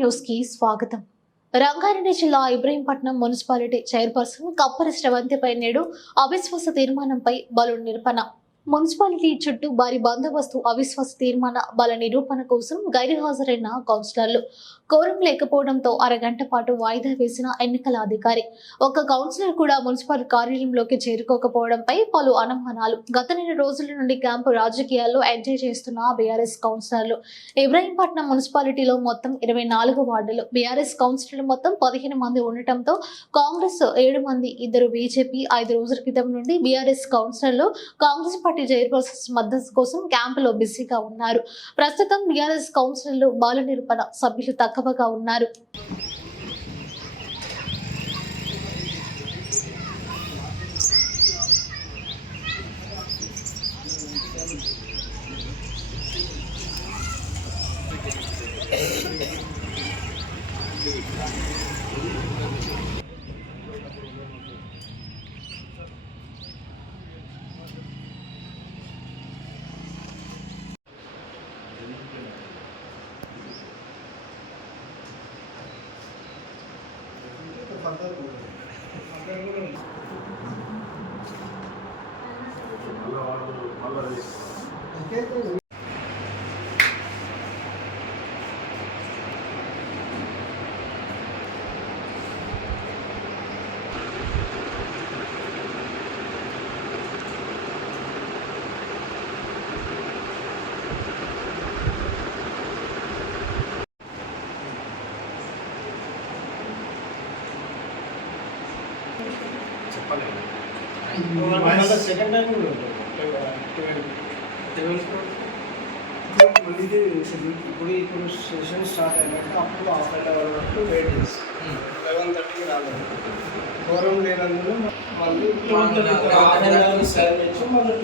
News కి స్వాగతం. రంగారెడ్డి జిల్లా ఇబ్రహీంపట్నం మున్సిపాలిటీ చైర్పర్సన్ కప్పరి శ్రవంతిపై నేడు అవిశ్వాస తీర్మానంపై బలు నిరూపణ. మున్సిపాలిటీ చుట్టూ భారీ బందోబస్తు. అవిశ్వాస తీర్మాన బల నిరూపణ కోసం గైర్హాజరైన కౌన్సిలర్లు. కోరం లేకపోవడంతో అరగంట పాటు వాయిదా వేసిన ఎన్నికల అధికారి. ఒక్క కౌన్సిలర్ కూడా మున్సిపల్ కార్యాలయంలోకి చేరుకోకపోవడంపై పలు అనుమానాలు. గత 2 రోజుల నుండి క్యాంపు రాజకీయాల్లో ఎంజాయ్ చేస్తున్న బీఆర్ఎస్ కౌన్సిలర్లు. ఇబ్రహీంపట్నం మున్సిపాలిటీలో మొత్తం 24 వార్డులు. బీఆర్ఎస్ కౌన్సిలర్లు మొత్తం 15 మంది ఉండటంతో కాంగ్రెస్ 7 మంది, 2 బీజేపీ. 5 రోజుల క్రితం నుండి బీఆర్ఎస్ కౌన్సిలర్లు కాంగ్రెస్ పార్టీ చైర్పర్సన్ మద్దతు కోసం క్యాంపులో బిజీగా ఉన్నారు. ప్రస్తుతం బీఆర్ఎస్ కౌన్సిలర్లు బాల నిరూపణ సభ్యులు తక్కువగా ఉన్నారు. సెకండ్ టైం ఇప్పుడు సెషన్ స్టార్ట్ అయినట్టు అప్పుడు హాఫ్ అన్ అవర్ వరకు వెయిట్ చేస్తాం. 11:30కి రాలేదు. దూరం లేనందున మళ్ళీ 12:30 మళ్ళీ